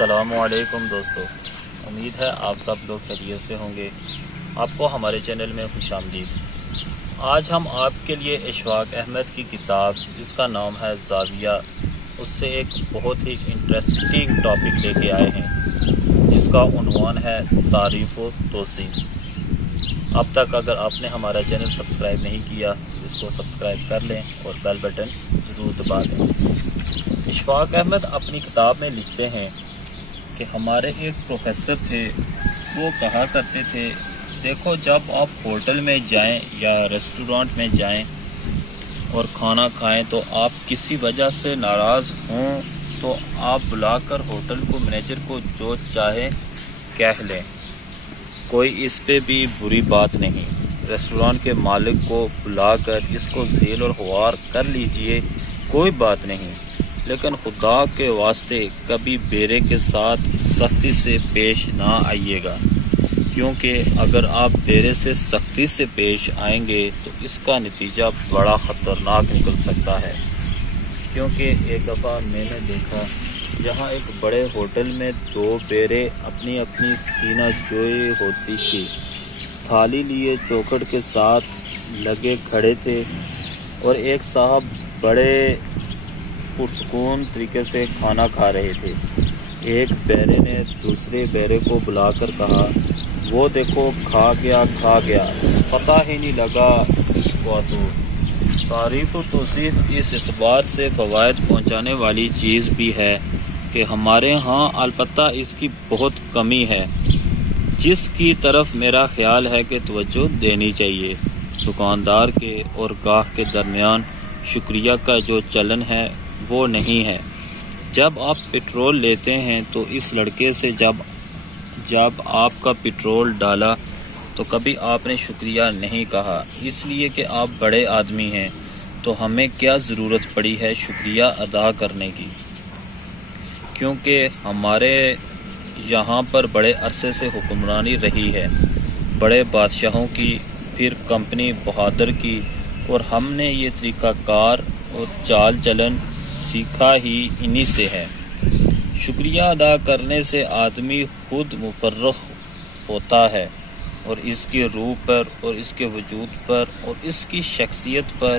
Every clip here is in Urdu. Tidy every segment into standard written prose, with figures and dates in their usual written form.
السلام علیکم دوستو، امید ہے آپ سب لوگ خیریت سے ہوں گے۔ آپ کو ہمارے چینل میں خوش آمدید۔ آج ہم آپ کے لیے اشفاق احمد کی کتاب جس کا نام ہے زاویہ، اس سے ایک بہت ہی انٹرسٹنگ ٹاپک لے کے آئے ہیں جس کا عنوان ہے تعریف و توصیف۔ اب تک اگر آپ نے ہمارا چینل سبسکرائب نہیں کیا تو اس کو سبسکرائب کر لیں اور بیل بٹن ضرور دبا دیں۔ اشفاق احمد اپنی کتاب میں لکھتے ہیں کہ ہمارے ایک پروفیسر تھے، وہ کہا کرتے تھے، دیکھو جب آپ ہوٹل میں جائیں یا ریسٹورانٹ میں جائیں اور کھانا کھائیں تو آپ کسی وجہ سے ناراض ہوں تو آپ بلا کر ہوٹل کو مینیجر کو جو چاہے کہہ لیں، کوئی اس پہ بھی بری بات نہیں۔ ریسٹورانٹ کے مالک کو بلا کر اس کو ذلیل اور خوار کر لیجئے، کوئی بات نہیں، لیکن خدا کے واسطے کبھی بیرے کے ساتھ سختی سے پیش نہ آئیے گا، کیونکہ اگر آپ بیرے سے سختی سے پیش آئیں گے تو اس کا نتیجہ بڑا خطرناک نکل سکتا ہے۔ کیونکہ ایک دفعہ میں نے دیکھا جہاں ایک بڑے ہوٹل میں دو بیرے اپنی سینہ جوئی ہوتی تھی، تھالی لیے چوکھٹ کے ساتھ لگے کھڑے تھے اور ایک صاحب بڑے پرسکون طریقے سے کھانا کھا رہے تھے۔ ایک بیرے نے دوسرے بیرے کو بلا کر کہا، وہ دیکھو کھا گیا، پتہ ہی نہیں لگا اس کو۔ تو تعریف و توصیف اس اعتبار سے فوائد پہنچانے والی چیز بھی ہے کہ ہمارے ہاں البتہ اس کی بہت کمی ہے، جس کی طرف میرا خیال ہے کہ توجہ دینی چاہیے۔ دکاندار کے اور گاہک کے درمیان شکریہ کا جو چلن ہے وہ نہیں ہے۔ جب آپ پٹرول لیتے ہیں تو اس لڑکے سے جب آپ کا پٹرول ڈالا تو کبھی آپ نے شکریہ نہیں کہا، اس لیے کہ آپ بڑے آدمی ہیں، تو ہمیں کیا ضرورت پڑی ہے شکریہ ادا کرنے کی؟ کیونکہ ہمارے یہاں پر بڑے عرصے سے حکمرانی رہی ہے، بڑے بادشاہوں کی، پھر کمپنی بہادر کی، اور ہم نے یہ طریقہ کار اور چال چلن سیکھا ہی انہی سے ہے۔ شکریہ ادا کرنے سے آدمی خود مفرح ہوتا ہے اور اس کی روح پر اور اس کے وجود پر اور اس کی شخصیت پر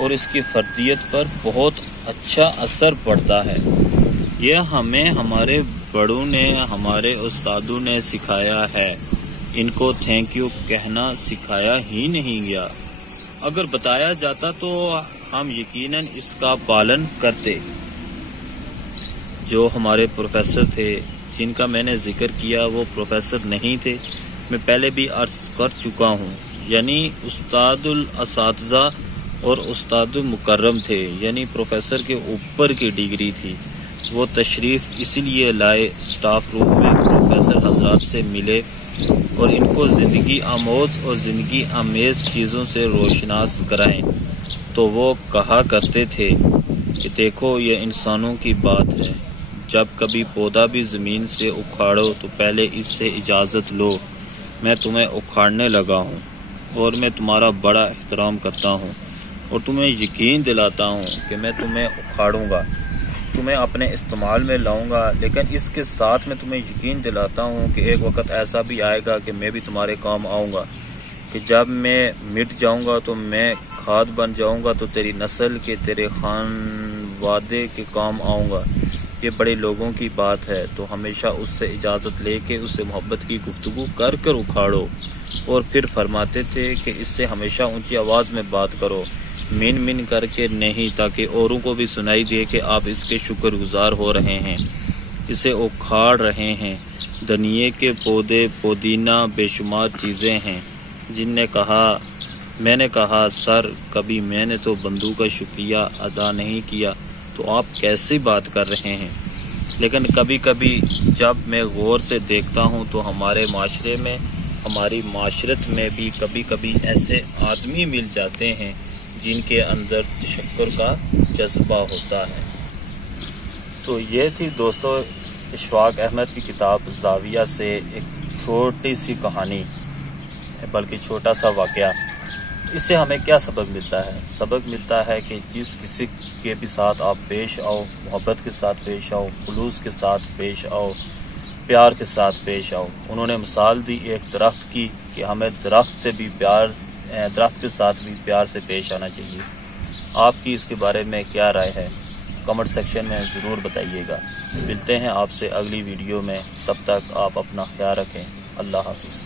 اور اس کی فردیت پر بہت اچھا اثر پڑتا ہے۔ یہ ہمیں ہمارے بڑوں نے، ہمارے استادوں نے سکھایا ہے، ان کو تھینک یو کہنا سکھایا ہی نہیں گیا۔ اگر بتایا جاتا تو ہم یقیناً اس کا پالن کرتے۔ جو ہمارے پروفیسر تھے جن کا میں نے ذکر کیا وہ پروفیسر نہیں تھے، میں پہلے بھی عرض کر چکا ہوں، یعنی استاد الاساتذہ اور استاد مکرم تھے، یعنی پروفیسر کے اوپر کی ڈگری تھی۔ وہ تشریف اسی لیے لائے سٹاف روم میں، پروفیسر حضرات سے ملے اور ان کو زندگی آموز اور زندگی آمیز چیزوں سے روشناس کرائیں، تو وہ کہا کرتے تھے کہ دیکھو یہ انسانوں کی بات ہے، جب کبھی پودا بھی زمین سے اکھاڑو تو پہلے اس سے اجازت لو، میں تمہیں اکھاڑنے لگا ہوں اور میں تمہارا بڑا احترام کرتا ہوں اور تمہیں یقین دلاتا ہوں کہ میں تمہیں اکھاڑوں گا، تمہیں اپنے استعمال میں لاؤں گا، لیکن اس کے ساتھ میں تمہیں یقین دلاتا ہوں کہ ایک وقت ایسا بھی آئے گا کہ میں بھی تمہارے کام آؤں گا، کہ جب میں مٹ جاؤں گا تو میں کھاد بن جاؤں گا تو تیری نسل کے، تیرے خانوادے کے کام آؤں گا۔ یہ بڑے لوگوں کی بات ہے، تو ہمیشہ اس سے اجازت لے کے اس سے محبت کی گفتگو کر اکھاڑو۔ اور پھر فرماتے تھے کہ اس سے ہمیشہ اونچی آواز میں بات کرو، من کر کے نہیں، تاکہ اوروں کو بھی سنائی دے کہ آپ اس کے شکر گزار ہو رہے ہیں، اسے اکھاڑ رہے ہیں۔ دھنیے کے پودے، پودینہ، بے شمار چیزیں ہیں۔ جن نے کہا، میں نے کہا سر کبھی میں نے تو بندوں کا شکریہ ادا نہیں کیا، تو آپ کیسی بات کر رہے ہیں؟ لیکن کبھی کبھی جب میں غور سے دیکھتا ہوں تو ہمارے معاشرے میں، ہماری معاشرت میں بھی کبھی کبھی ایسے آدمی مل جاتے ہیں جن کے اندر تشکر کا جذبہ ہوتا ہے۔ تو یہ تھی دوستو اشفاق احمد کی کتاب زاویہ سے ایک چھوٹی سی کہانی، بلکہ چھوٹا سا واقعہ اس سے ہمیں کیا سبق ملتا ہے؟ سبق ملتا ہے کہ جس کسی کے بھی ساتھ آپ پیش آؤ، محبت کے ساتھ پیش آؤ، خلوص کے ساتھ پیش آؤ، پیار کے ساتھ پیش آؤ۔ انہوں نے مثال دی ایک درخت کی کہ ہمیں درخت کے ساتھ بھی پیار سے پیش آنا چاہیے۔ آپ کی اس کے بارے میں کیا رائے ہے؟ کمنٹ سیکشن میں ضرور بتائیے گا۔ ملتے ہیں آپ سے اگلی ویڈیو میں، تب تک آپ اپنا خیال رکھیں۔ اللہ حافظ۔